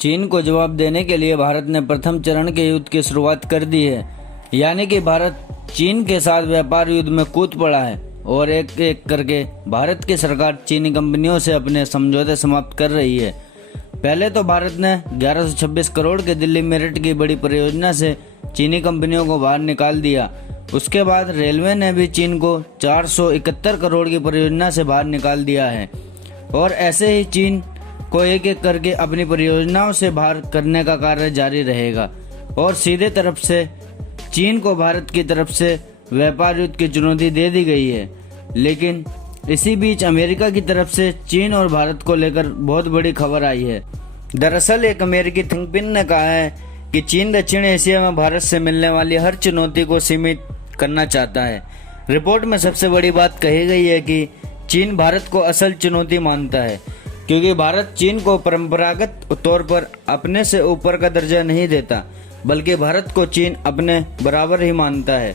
चीन को जवाब देने के लिए भारत ने प्रथम चरण के युद्ध की शुरुआत कर दी है। यानी कि भारत चीन के साथ व्यापार युद्ध में कूद पड़ा है और एक एक करके भारत की सरकार चीनी कंपनियों से अपने समझौते समाप्त कर रही है। पहले तो भारत ने 1126 करोड़ के दिल्ली मेरठ की बड़ी परियोजना से चीनी कंपनियों को बाहर निकाल दिया। उसके बाद रेलवे ने भी चीन को 471 करोड़ की परियोजना से बाहर निकाल दिया है और ऐसे ही चीन को एक एक करके अपनी परियोजनाओं से बाहर करने का कार्य जारी रहेगा और सीधे तरफ से चीन को भारत की तरफ से व्यापार युद्ध की चुनौती दे दी गई है। लेकिन इसी बीच अमेरिका की तरफ से चीन और भारत को लेकर बहुत बड़ी खबर आई है। दरअसल एक अमेरिकी थिंकपिन ने कहा है कि चीन दक्षिण एशिया में भारत से मिलने वाली हर चुनौती को सीमित करना चाहता है। रिपोर्ट में सबसे बड़ी बात कही गई है कि चीन भारत को असल चुनौती मानता है, क्योंकि भारत चीन को परंपरागत तौर पर अपने से ऊपर का दर्जा नहीं देता, बल्कि भारत को चीन अपने बराबर ही मानता है।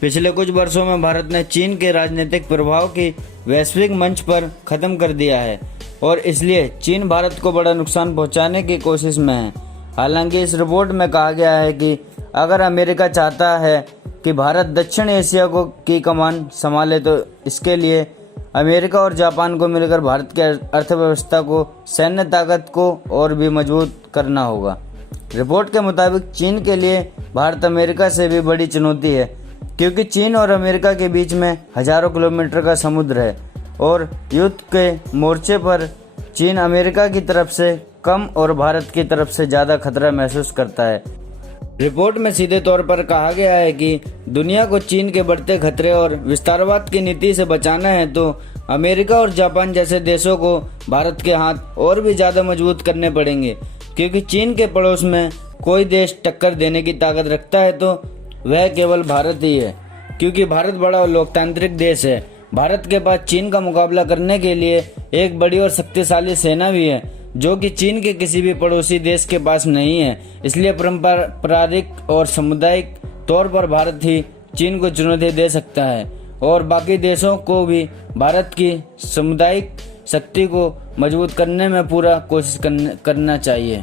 पिछले कुछ वर्षों में भारत ने चीन के राजनीतिक प्रभाव की वैश्विक मंच पर खत्म कर दिया है और इसलिए चीन भारत को बड़ा नुकसान पहुंचाने की कोशिश में है। हालांकि इस रिपोर्ट में कहा गया है कि अगर अमेरिका चाहता है कि भारत दक्षिण एशिया की कमान संभाले तो इसके लिए अमेरिका और जापान को मिलकर भारत की अर्थव्यवस्था को, सैन्य ताकत को और भी मजबूत करना होगा। रिपोर्ट के मुताबिक चीन के लिए भारत अमेरिका से भी बड़ी चुनौती है, क्योंकि चीन और अमेरिका के बीच में हजारों किलोमीटर का समुद्र है और युद्ध के मोर्चे पर चीन अमेरिका की तरफ से कम और भारत की तरफ से ज्यादा खतरा महसूस करता है। रिपोर्ट में सीधे तौर पर कहा गया है कि दुनिया को चीन के बढ़ते खतरे और विस्तारवाद की नीति से बचाना है तो अमेरिका और जापान जैसे देशों को भारत के हाथ और भी ज्यादा मजबूत करने पड़ेंगे, क्योंकि चीन के पड़ोस में कोई देश टक्कर देने की ताकत रखता है तो वह केवल भारत ही है, क्योंकि भारत बड़ा लोकतांत्रिक देश है। भारत के पास चीन का मुकाबला करने के लिए एक बड़ी और शक्तिशाली सेना भी है, जो कि चीन के किसी भी पड़ोसी देश के पास नहीं है। इसलिए पारंपरिक और सामुदायिक तौर पर भारत ही चीन को चुनौती दे सकता है और बाकी देशों को भी भारत की सामुदायिक शक्ति को मजबूत करने में पूरा कोशिश करना चाहिए।